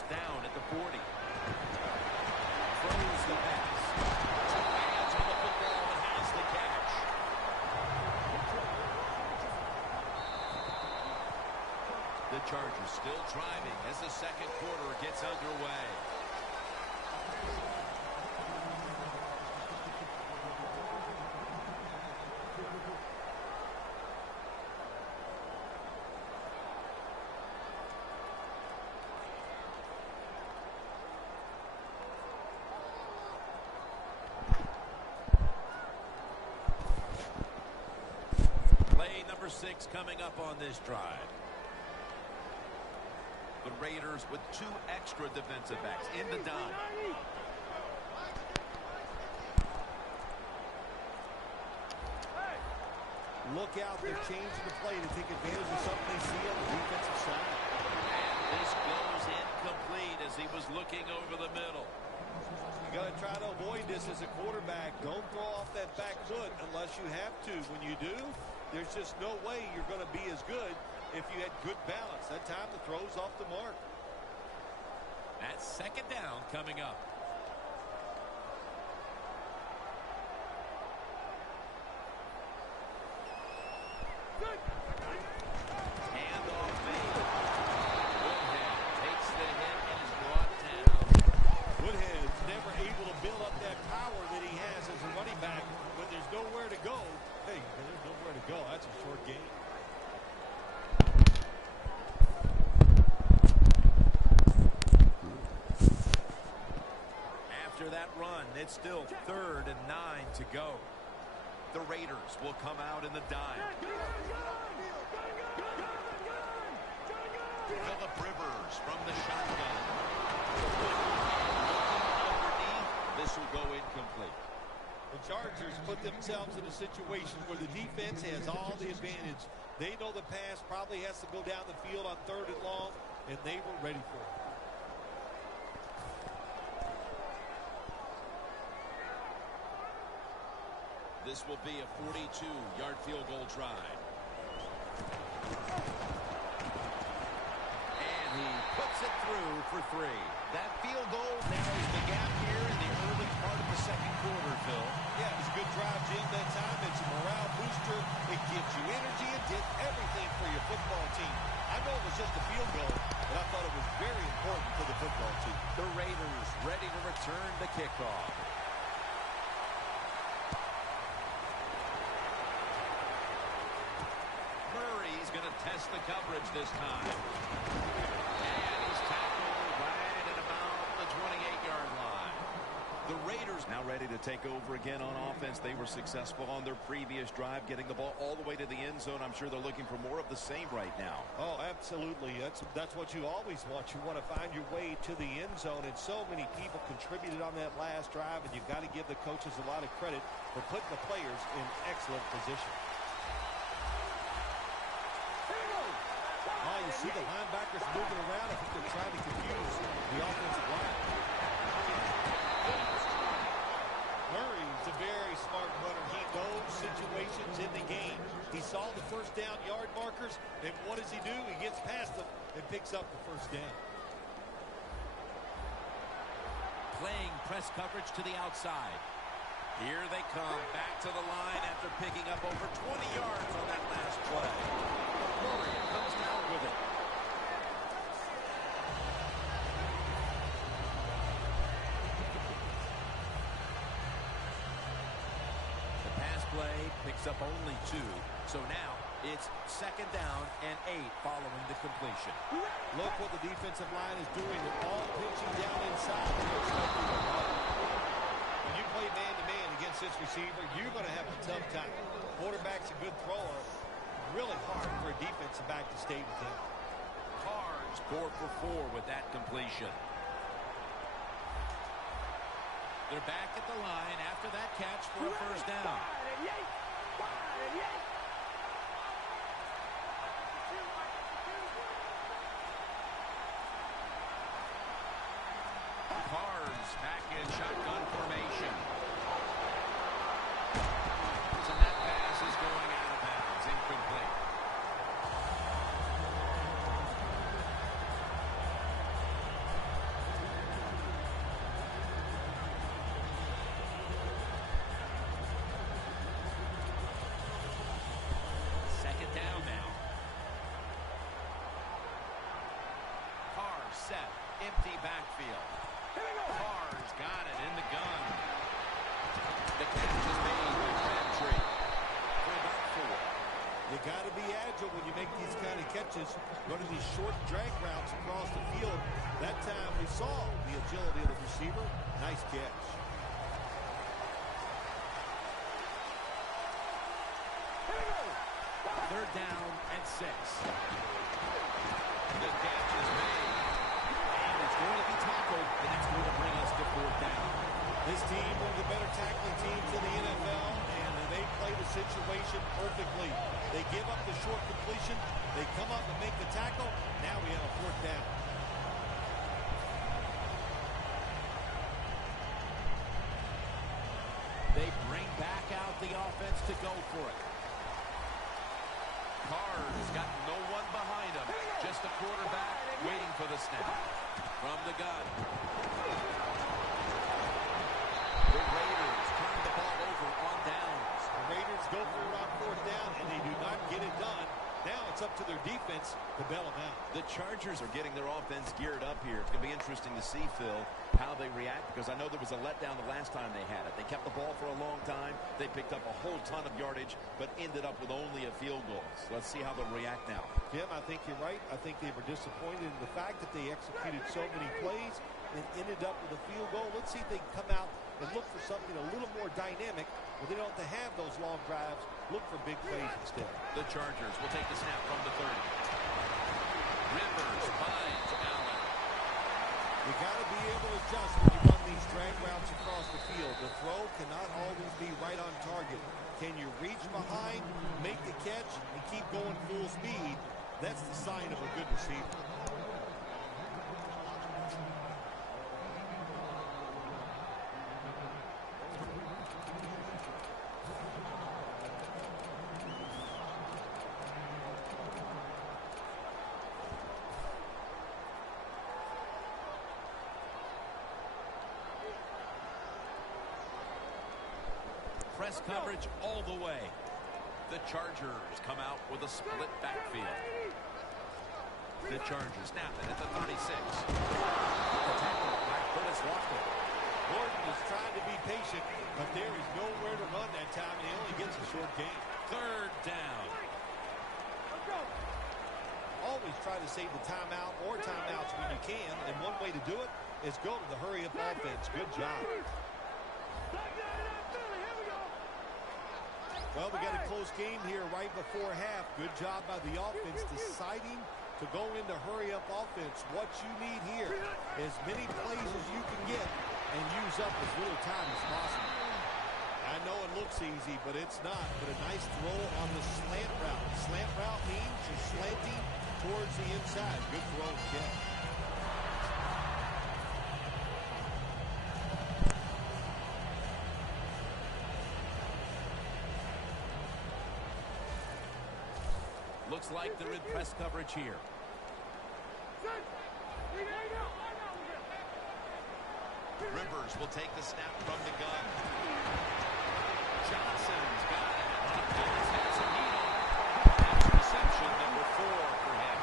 first down at the 40. Throws the pass. Two hands on the football and has the catch. The Chargers still driving as the second quarter gets underway. Play number 6 coming up on this drive. The Raiders with 2 extra defensive backs in the dime. Look out, they're changing the play to take advantage of something they see on the defensive side. And this goes incomplete as he was looking over the middle. You got to try to avoid this as a quarterback. Don't throw off that back foot unless you have to. When you do, there's just no way you're going to be as good if you had good balance. That time the throw's off the mark. That's second down coming up. Handoff made. Woodhead takes the hit and is brought down. Woodhead is never able to build up that power that he has as a running back when there's nowhere to go. Hey, there's nowhere to go. That's a short game. After that run, it's still 3rd and 9 to go. The Raiders will come out in the dime. Phillip Rivers from the shotgun. This will go incomplete. The Chargers put themselves in a situation where the defense has all the advantage. They know the pass probably has to go down the field on 3rd and long, and they were ready for it. This will be a 42-yard field goal try. And he puts it through for 3. That field goal narrows the gap here in the early part of the second quarter, Phil. Yeah, it was a good drive, Jim, that time. It's a morale booster. It gives you energy. It did everything for your football team. I know it was just a field goal, but I thought it was very important for the football team. The Raiders ready to return the kickoff. Murray's going to test the coverage this time. And he's tackled right at about the 28-yard line. The Raiders now ready to take over again on offense. They were successful on their previous drive, getting the ball all the way to the end zone. I'm sure they're looking for more of the same right now. Oh, absolutely. That's what you always want. You want to find your way to the end zone, and so many people contributed on that last drive, and you've got to give the coaches a lot of credit for putting the players in excellent position. Oh, you see the linebackers moving around. I think they're trying to confuse the offensive line. Murray's a very smart runner. He knows situations in the game. He saw the first down yard markers, and what does he do? He gets past them and picks up the first down. Playing press coverage to the outside. Here they come back to the line after picking up over 20 yards on that last play. Murray comes down with it. The pass play picks up only 2. So now it's second down and 8 following the completion. Look what the defensive line is doing. They're all pitching down inside. When you play man-to-man against this receiver, you're going to have a tough time. Quarterback's a good thrower. Really hard for a defensive back to stay with him. Cards 4 for 4 with that completion. They're back at the line after that catch for a first down. Cards back in shotgun formation. And that pass is going out of bounds, incomplete. empty backfield. Carr's got it in the gun. The catch is made by Crabtree for about 4. You got to be agile when you make these kind of catches, running these short drag routes across the field. That time we saw the agility of the receiver. Nice catch. Third down and 6. The catch is made. And it's going to be tackled, and that's going to bring us to 4th down. This team, one of the better tackling teams in the NFL, and they play the situation perfectly. They give up the short completion. They come up and make the tackle. Now we have a 4th down. They bring back out the offense to go for it. Carr's got no one behind him. Just the quarterback waiting for the snap. From the gun. The Raiders turn the ball over on downs. The Raiders go for it on 4th down, and they do not get it done. Now it's up to their defense to bail them out. The Chargers are getting their offense geared up here. It's going to be interesting to see, Phil, how they react, because I know there was a letdown the last time they had it. They kept the ball for a long time. They picked up a whole ton of yardage, but ended up with only a field goal. So let's see how they'll react now. Jim, I think you're right. I think they were disappointed in the fact that they executed so many plays and ended up with a field goal. Let's see if they can come out and look for something a little more dynamic where they don't have to have those long drives. Look for big plays instead. The Chargers will take the snap from the 30. Rivers finds Allen. You got to be able to adjust when you run these drag routes across the field. The throw cannot always be right on target. Can you reach behind, make the catch, and keep going full speed? That's the sign of a good receiver. Press coverage all the way. The Chargers come out with a split backfield. The Chargers snap it at the 36. The tackle by Curtis Walker. Gordon is trying to be patient, but there is nowhere to run that time, and he only gets a short gain. 3rd down. Always try to save the timeout or timeouts when you can, and one way to do it is go to the hurry-up offense. Good job. Well, we got a close game here right before half. Good job by the offense deciding to go into hurry-up offense. What you need here, as many plays as you can get and use up as little time as possible. I know it looks easy, but it's not. But a nice throw on the slant route. Slant route means you're slanting towards the inside. Good throw and catch. Looks like they're in press coverage here. Rivers will take the snap from the gun. Johnson's got it. The pass has a needle. That's reception number 4 for him.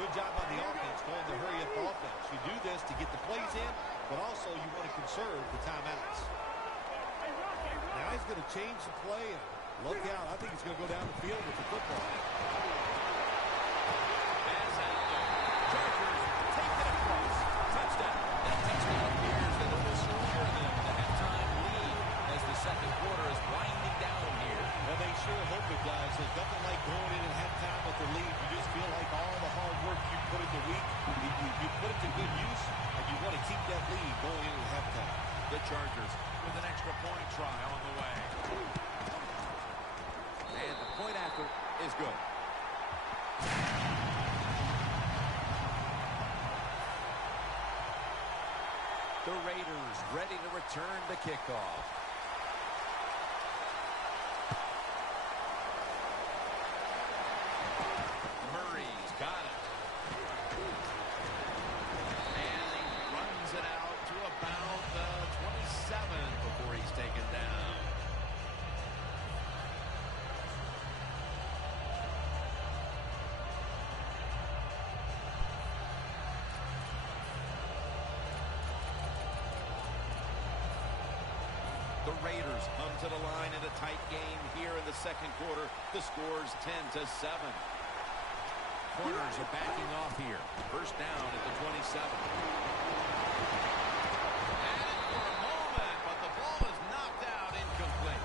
Good job on the offense going to hurry-up offense. You do this to get the plays in, but also you want to conserve the timeouts. Now he's going to change the play. Look out. I think he's going to go down the field with the football. As out there. Chargers take it across. Touchdown. That touchdown appears a little stronger than the halftime lead as the second quarter is winding down here. Well, they sure hope it does. There's nothing like going in at halftime with the lead. You just feel like all the hard work you put in the week, you put it to good use, and you want to keep that lead going into halftime. The Chargers with an extra point try on the way. And the point after is good. The Raiders ready to return the kickoff. Murray's got it. And he runs it out to about the 27 before he's taken down. Raiders come to the line in a tight game here in the second quarter. The score's 10-7. Corners are backing off here. First down at the 27. And for a moment, but the ball is knocked out, incomplete.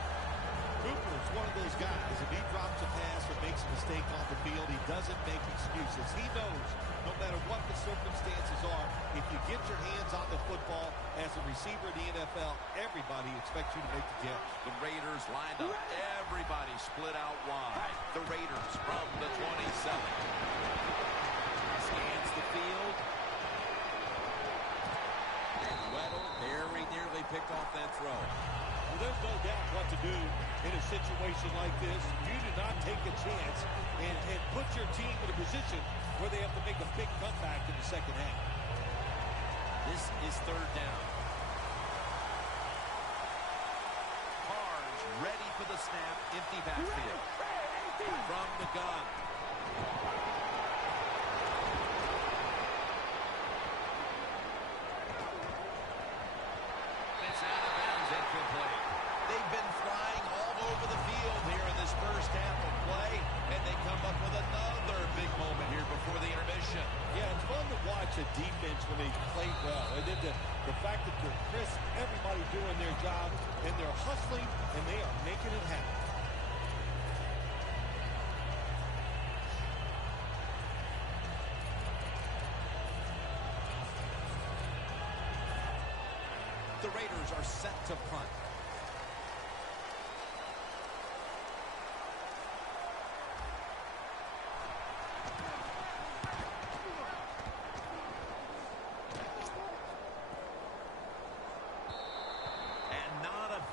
Cooper is one of those guys. If he drops a pass or makes a mistake on the field, he doesn't make excuses. He knows no matter what the circumstances are, if you get your hands on the football as a receiver in the NFL, everybody expects you to make the catch. The Raiders lined up. Everybody split out wide. The Raiders from the 27. Scans the field. And Weddle very nearly picked off that throw. Well, there's no doubt what to do in a situation like this. You do not take a chance and put your team in a position where they have to make a big comeback in the second half. This is third down. Carr's ready for the snap. Empty backfield. From the gun. It's out of bounds, incomplete. They've been flying all over the field here in this first half of play, and they come up with another big moment here before the intermission. Yeah, it's fun to watch a defense when they play well. And then the fact that they're crisp, everybody doing their job, and they're hustling, and they are making it happen. The Raiders are set to punt.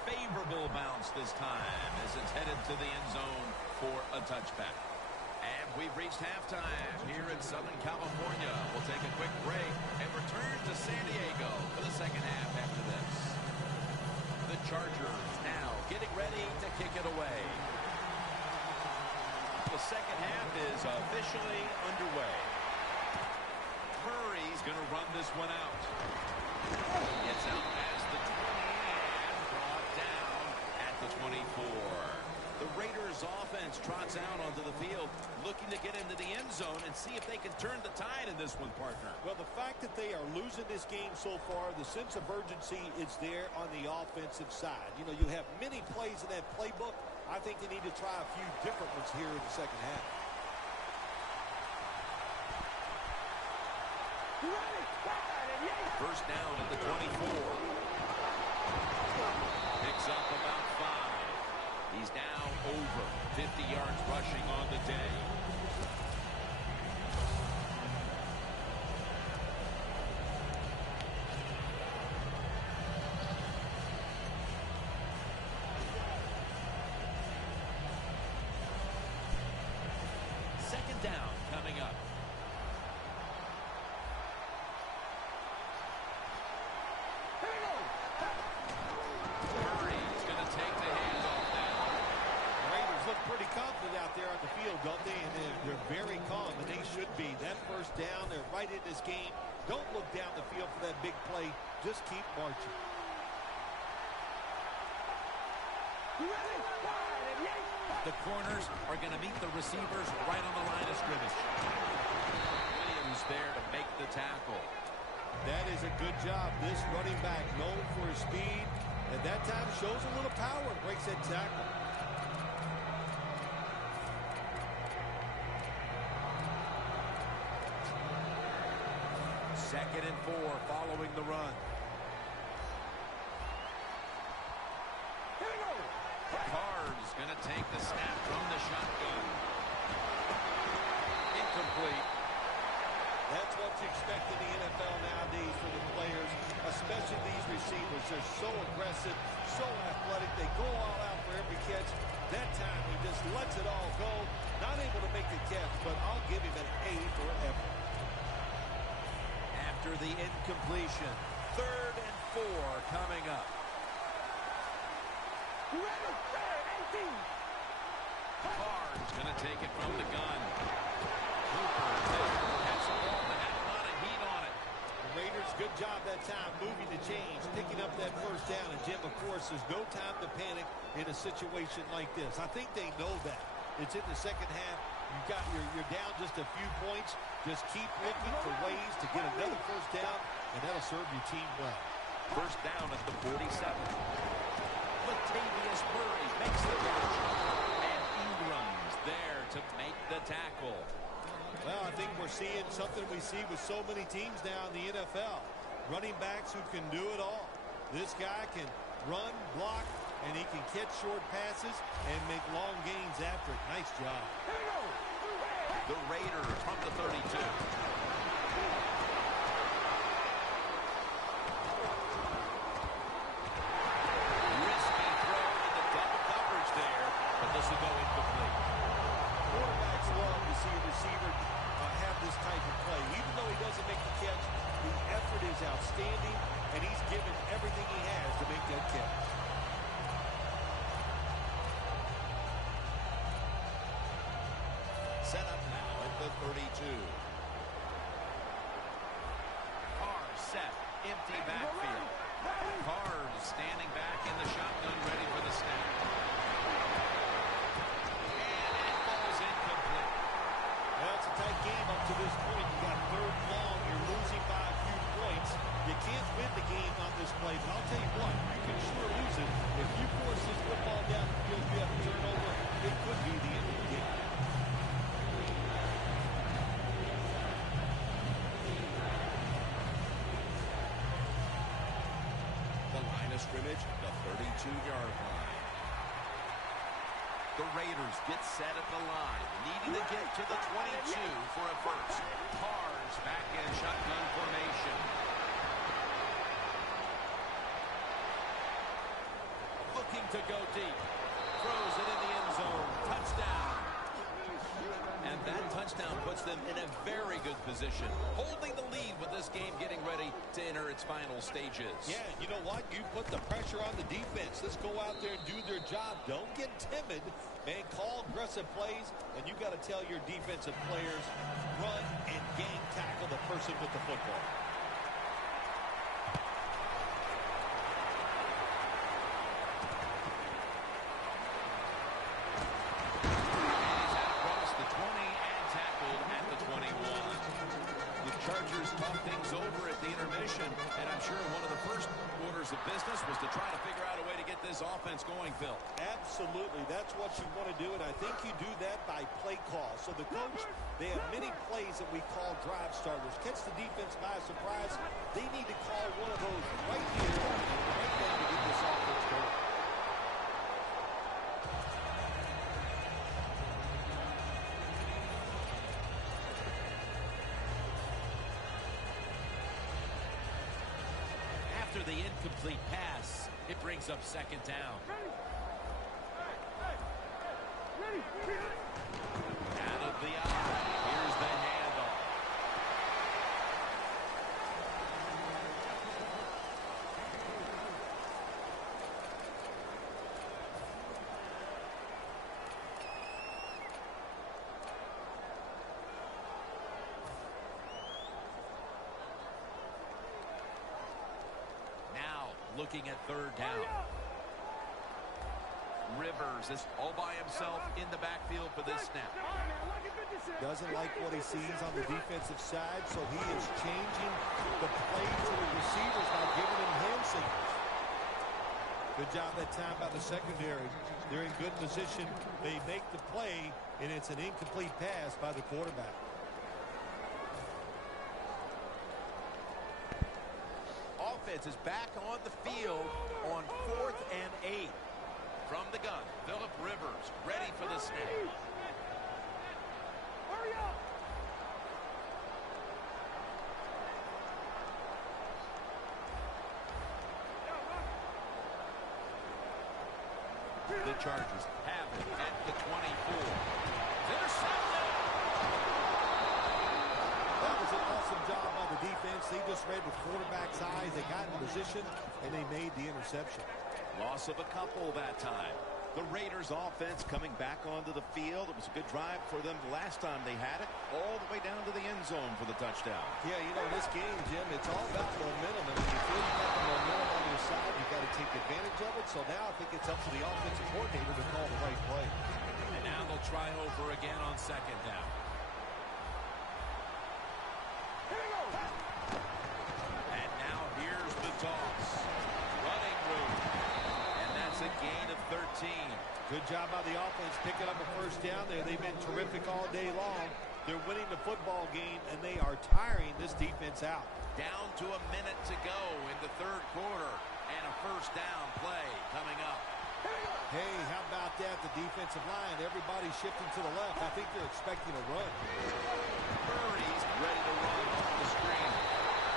Favorable bounce this time as it's headed to the end zone for a touchback. And we've reached halftime here in Southern California. We'll take a quick break and return to San Diego for the second half after this. The Chargers now getting ready to kick it away. The second half is officially underway. Murray's going to run this one out. Gets out past the 20 and brought down at the 24. The Raiders offense trots out onto the field, looking to get into the end zone and see if they can turn the tide in this one, partner. Well, the fact that they are losing this game so far, the sense of urgency is there on the offensive side. You know, you have many plays in that playbook. I think they need to try a few different ones here in the second half. First down at the 24. Picks up about 5. He's now over 50 yards rushing on the day. Second down coming up. Pretty confident out there on the field, don't they? And they're very calm, and they should be. That first down, they're right in this game. Don't look down the field for that big play. Just keep marching. The corners are going to meet the receivers right on the line of scrimmage. Williams there to make the tackle. That is a good job. This running back known for his speed, and that time shows a little power and breaks that tackle. Second and 4 following the run. Carr's going to take the snap from the shotgun. Incomplete. That's what you expect in the NFL nowadays from the players, especially these receivers. They're so aggressive, so athletic. They go all out for every catch. That time he just lets it all go. Not able to make the catch, but I'll give him an A for effort. After the incompletion, 3rd and 4 coming up. Carr's going to take it from the gun. Cooper there has the ball that had a lot of heat on it. Raiders, good job that time moving the chains, picking up that first down. And, Jim, of course, there's no time to panic in a situation like this. I think they know that. It's in the second half. You're down just a few points. Just keep looking for ways to get another first down, and that'll serve your team well. First down at the 47. Latavius Murray makes the catch. And Ingram's there to make the tackle. Well, I think we're seeing something we see with so many teams now in the NFL. Running backs who can do it all. This guy can run, block, and he can catch short passes and make long gains after it. Nice job. The Raiders from the 32. Risky throw into double coverage there, but this will go incomplete. Quarterbacks love to see a receiver have this type of play. Even though he doesn't make the catch, the effort is outstanding, and he's given everything he has to make that catch. Set up now at the 32. Carr set, empty backfield. Carr standing back in the shotgun, ready for the snap. And it falls incomplete. Well, it's a tight game up to this point. You got third and long. You're losing by a few points. You can't win the game on this play, but I'll tell you what, you can sure lose it. If you force this football down the field, you have a turnover, it could be the end of the game. Scrimmage, the 32-yard line. The Raiders get set at the line, needing to get to the 22 for a first. Carr's back in shotgun formation. Looking to go deep. Throws it in the end zone. Touchdown. And that touchdown puts them in a very good position, holding the lead with this game getting ready to enter its final stages. Yeah, you know what? You put the pressure on the defense. Let's go out there and do their job. Don't get timid. Man, call aggressive plays, and you got to tell your defensive players, run and gang tackle the person with the football. And I'm sure one of the first orders of business was to try to figure out a way to get this offense going, Phil. Absolutely. That's what you want to do, and I think you do that by play call. So the coach, they have many plays that we call drive starters. Catch the defense by surprise. They need to call one of those right here, right now to get this offense going. After the incomplete pass, it brings up second down. Out of the eye. Here's the handoff. Looking at third down. Rivers is all by himself in the backfield for this snap. Doesn't like what he sees on the defensive side, so he is changing the play to the receivers by giving them hand signals. Good job that time by the secondary. They're in good position. They make the play, and it's an incomplete pass by the quarterback. Offense is back on the field on 4th and 8. From the gun, Phillip Rivers ready for the snap. Hurry up! The Chargers have it at the 24. Intercepted! That was an awesome job by the defense. They just read the quarterback's eyes. They got in position, and they made the interception. Loss of a couple that time. The Raiders offense coming back onto the field. It was a good drive for them the last time they had it, all the way down to the end zone for the touchdown. Yeah, you know, this game, Jim, it's all about momentum. And when you feel you got the momentum on your side, you got to take advantage of it. So now I think it's up to the offensive coordinator to call the right play. And now they'll try over again on second down. And now here's the toss. Running room. And that's a gain of 13. Good job by the offense picking up a first down there. They've been terrific all day long. They're winning the football game, and they are tiring this defense out. Down to a minute to go in the third quarter. And a first down play coming up. Hey, how about that? The defensive line, everybody's shifting to the left. I think they're expecting a run. Murray's ready to run off the screen.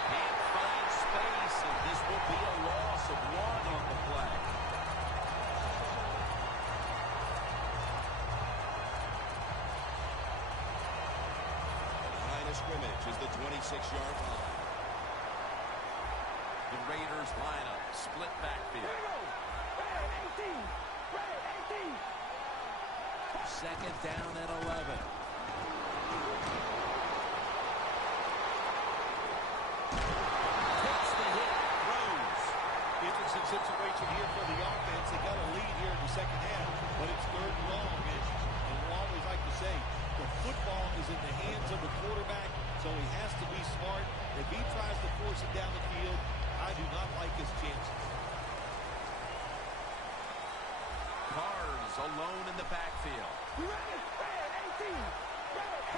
Can't find space, and this will be a loss of 1 on the play. Line of scrimmage is the 26-yard line. The Raiders line up, split backfield. Second down at 11. Takes the hit, throws. Interesting situation here for the offense. They got a lead here in the second half, but it's third and long. And we'll always like to say, the football is in the hands of the quarterback, so he has to be smart. If he tries to force it down the field, I do not like his chances. Carrs alone in the backfield.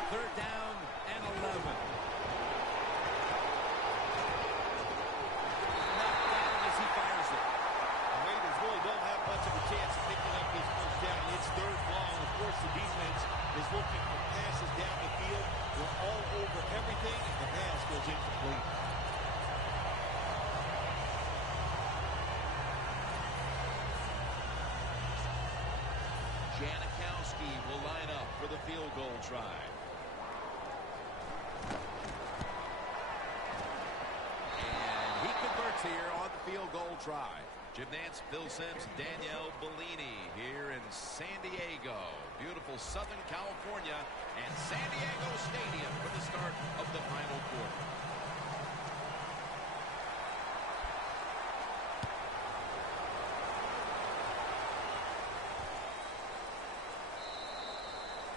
Third down and 11. Knocked down as he fires it. The Raiders really don't have much of a chance of picking up this first down. It's third and long. Of course, the defense is looking for passes down the field. They're all over everything, and the pass goes incomplete. Janikowski will line up for the field goal try. And he converts here on the field goal try. Jim Nantz, Phil Simms, Danielle Bellini here in San Diego. Beautiful Southern California and San Diego Stadium for the start of the final quarter.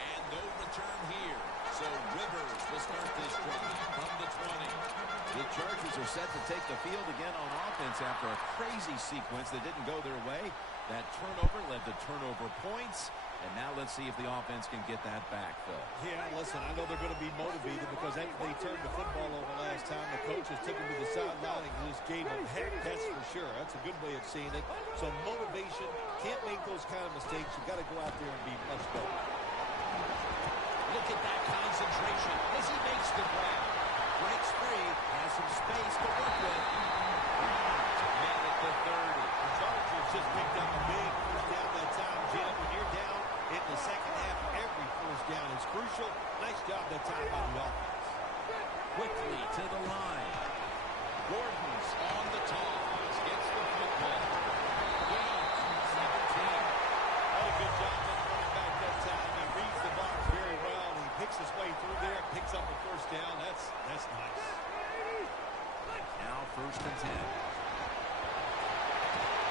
And no return here. So Rivers will start this drive from the 20. The Chargers are set to take the field again on offense after a crazy sequence that didn't go their way. That turnover led to turnover points. And now let's see if the offense can get that back, Phil. Yeah, listen, I know they're going to be motivated because after they turned the football over last time, the coaches took them to the sideline and just gave them heck, that's for sure. That's a good way of seeing it. So motivation, can't make those kind of mistakes. You've got to go out there and be much better. Look at that concentration as he makes the grab. Breaks free, has some space to work with. Man at the 30. The Chargers just picked up a big first down that time, Jim. When you're down in the second half, every first down is crucial. Nice job that time by the offense. Quickly to the line. Gordon's on the toss. Gets the football. Gains 17. What a good job by the running back that time. He reads the box very well. He picks his way through there and picks up a first down. That's nice. Now first and 10.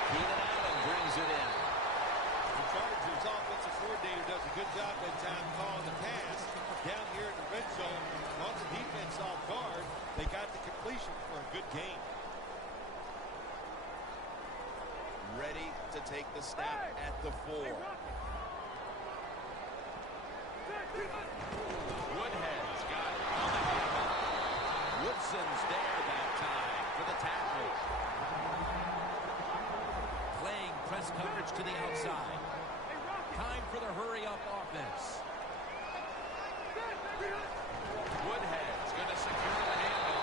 Keenan Allen brings it in. The Chargers offensive coordinator does a good job that time calling the pass. Down here in the red zone, on the defense off guard, they got the completion for a good game. Ready to take the snap at the 4. Woodhead's got it on the handle. Woodson's there that time for the tackle. Playing press coverage to the outside. Time for the hurry-up offense. Woodhead's going to secure the handle.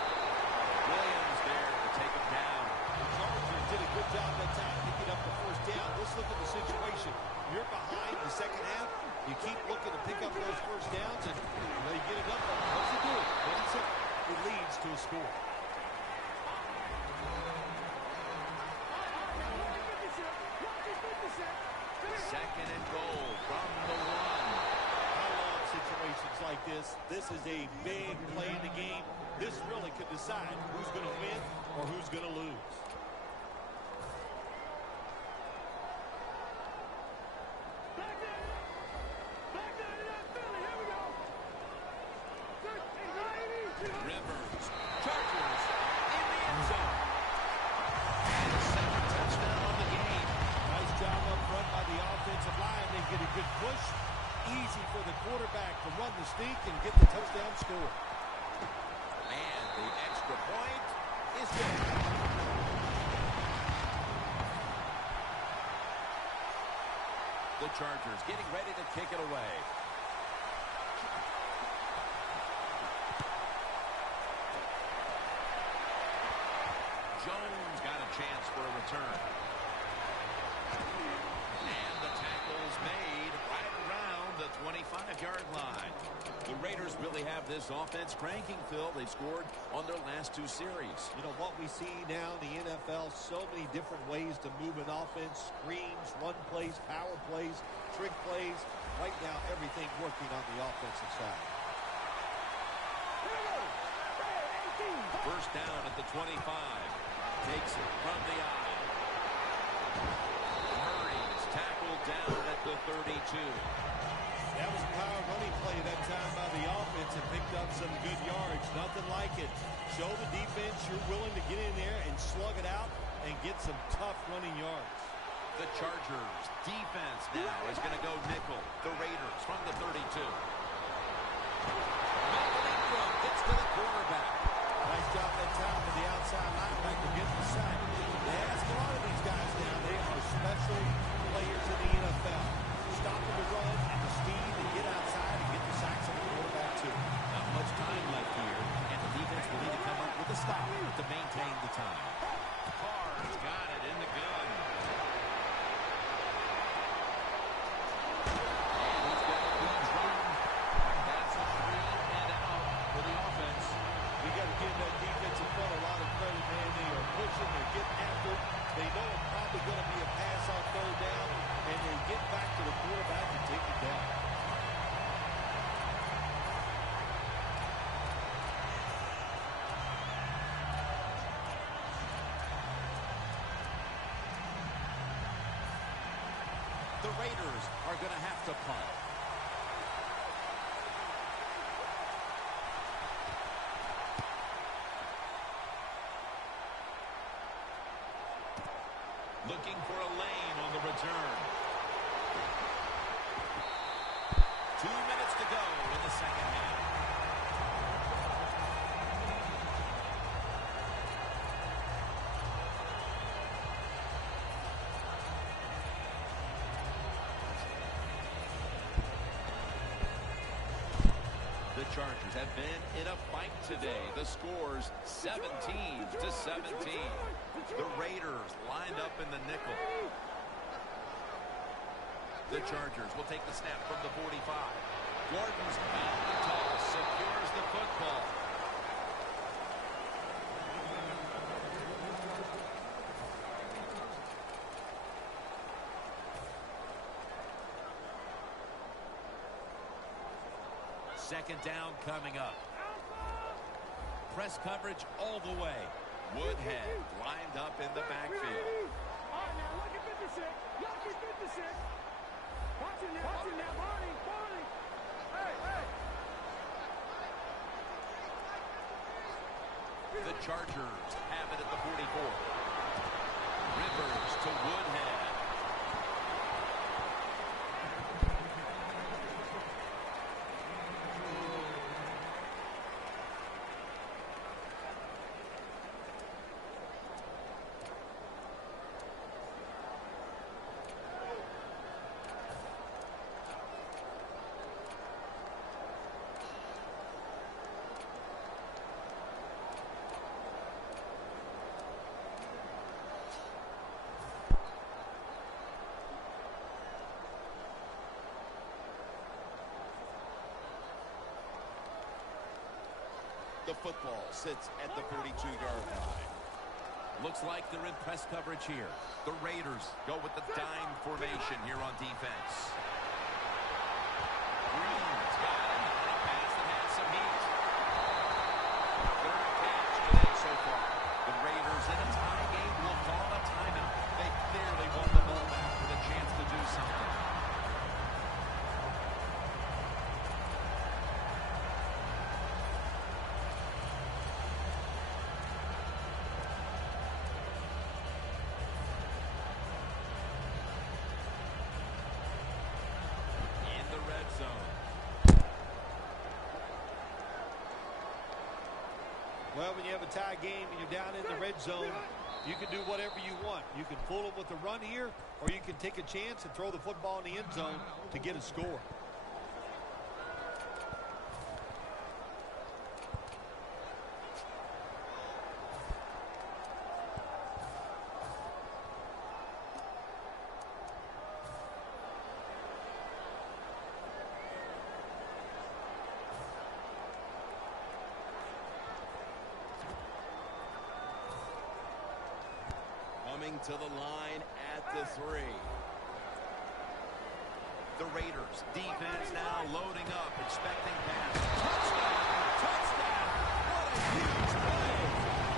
Williams there to take him down. The Chargers did a good job that time picking up the first down. Let's look at the situation. You're behind the second half. You keep looking to pick up those first downs, and they get it up. What's it do? It leads to a score. Second and goal from the 1. I love situations like this. This is a big play in the game. This really could decide who's going to win or who's going to lose. Rivers, Chargers in the end zone. And the second touchdown on the game. Nice job up front by the offensive line. They get a good push. Easy for the quarterback to run the sneak and get the touchdown score. And the extra point is good. The Chargers getting ready to kick it away. Jones got a chance for a return. And the tackle's made right around the 25-yard line. The Raiders really have this offense cranking, Phil. They've scored on their last 2 series. You know, what we see now in the NFL, so many different ways to move an offense. Screens, run plays, power plays, trick plays. Right now, everything working on the offensive side. First down at the 25. Takes it from the eye. Murray's tackled down at the 32. That was a power running play that time by the offense and picked up some good yards. Nothing like it. Show the defense you're willing to get in there and slug it out and get some tough running yards. The Chargers defense now is going to go nickel. The Raiders from the 32. Melvin Ingram gets to the quarterback. Nice job that time with the outside linebacker getting the sack. They ask a lot of these guys now. They are special players in the NFL. Stopping the run and the speed to get outside and get the sacks on the quarterback too. Not much time left here, and the defense will need to come up with a stop to maintain the time. Carr's got it in the gun. And he's got a good run. That's a 3 and out for the offense. We got to give that defensive front a lot of credit, man. They are pushing, they're getting after it. They know it's probably going to be a pass on 3rd down, and they get back to the quarterback and take it down. The Raiders are going to have to punt. Looking for a lane on the return. 2 minutes to go in the second half. The Chargers have been in a fight today. The score's 17-17. The Raiders lined up in the nickel. The Chargers will take the snap from the 45. Gordon's out the toss, secures the football. Second down coming up. Press coverage all the way. Woodhead lined up in the backfield. All right, now look at 56. Look at 56. Watch it now, Barney. Hey. The Chargers have it at the 44. Rivers to Woodhead. The football sits at the 42-yard line. Looks like they're in press coverage here. The Raiders go with the dime formation here on defense. Green's got it. And a pass that has some heat. Third catch today so far. The Raiders in a tie game will call a timeout. They clearly won the ball back with a chance to do something. Well, when you have a tie game and you're down in the red zone, you can do whatever you want. You can fool them with the run here, or you can take a chance and throw the football in the end zone to get a score. To the line at the 3. The Raiders defense now loading up, expecting pass. Touchdown! Touchdown! What a huge play!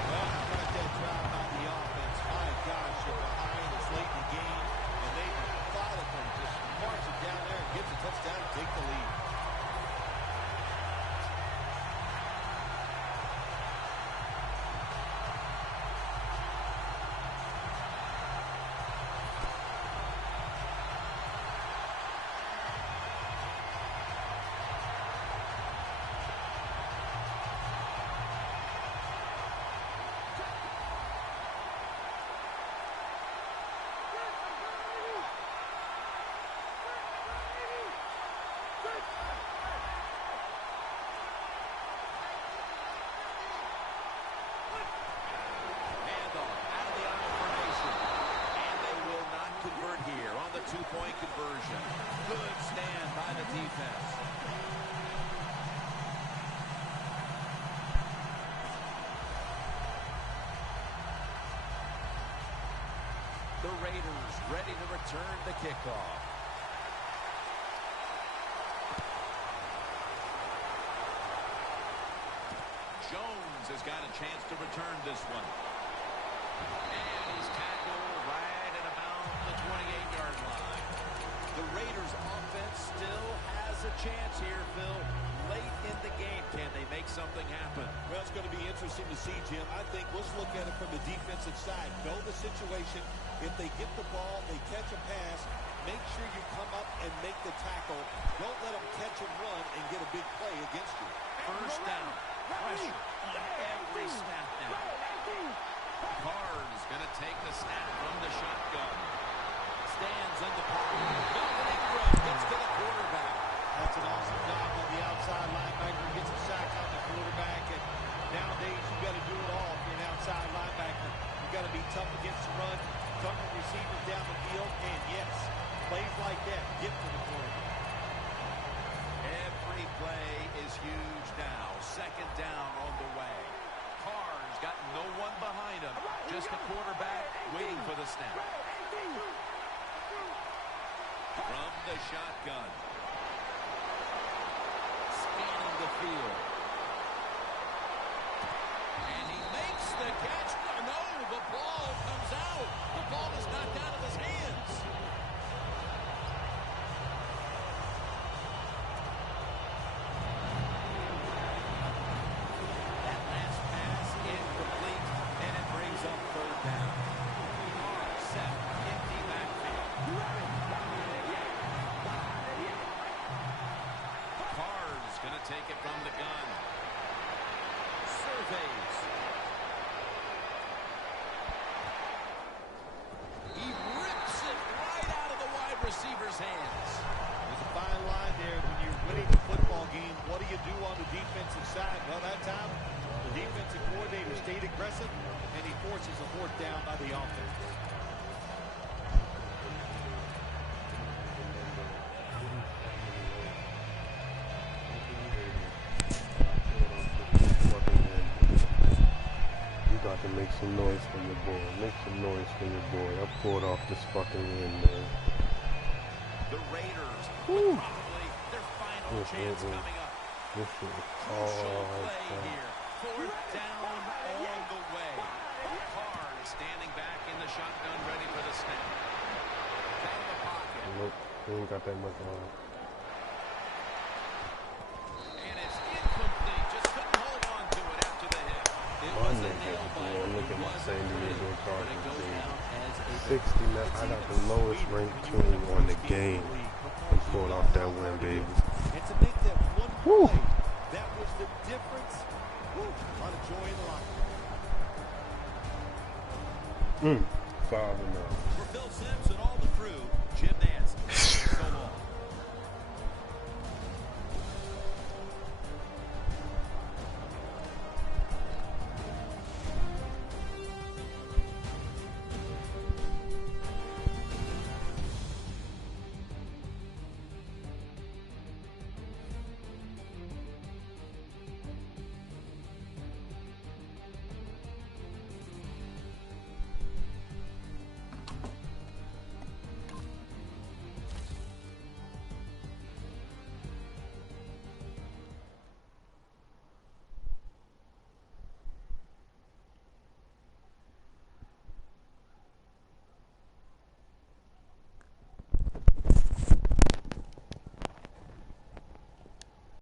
Well, how about that drive by the offense? My gosh, you're behind. It's late in the game, and they methodically just march it down there and get the touchdown and take the lead. Two-point conversion. Good stand by the defense. The Raiders ready to return the kickoff. Jones has got a chance to return this one. And he's tackled right at about the 28-yard line. The Raiders offense still has a chance here, Phil. Late in the game, can they make something happen? Well, it's going to be interesting to see, Jim. I think let's look at it from the defensive side. Know the situation. If they get the ball, they catch a pass, make sure you come up and make the tackle. Don't let them catch and run and get a big play against you. First down. Pressure on every snap now. Carr's going to take the snap from the shotgun. Stands in the pocket. Melvin Ingram gets to the quarterback. That's an awesome job on the outside linebacker. Gets a sack on the quarterback. And nowadays, you've got to do it all if you're an outside linebacker. You've got to be tough against the run, tough with receivers down the field. And yes, plays like that get to the quarterback. Every play is huge now. Second down on the way. Carr's got no one behind him. Just a quarterback waiting for the snap. From the shotgun. Scanning the field. And he makes the catch. No, the ball comes out. The ball is knocked out of his hands. That last pass incomplete, and it brings up third down. Set, empty backfield. Carr's going to take it from the gun. Surveys. He rips it right out of the wide receiver's hands. There's a fine line there when you're winning the football game. What do you do on the defensive side? Well, that time, the defensive coordinator stayed aggressive, and he forces a fourth down by the offense. To make some noise for your boy. Make some noise for your boy. I pulled off this fucking win, man. The Raiders with probably their final chance coming up. This shit is Crucial hard. play here. Fourth down all the way. Carr standing back in the shotgun, ready for the snap. Out of the pocket. Nope, he ain't got that much on. And it's incomplete. Just couldn't hold on to it after the hit. It was a nail biter. Look at my San Diego But it Chargers goes team. down as a 69. I got the lowest ranked team on the game and pulled off that win, baby.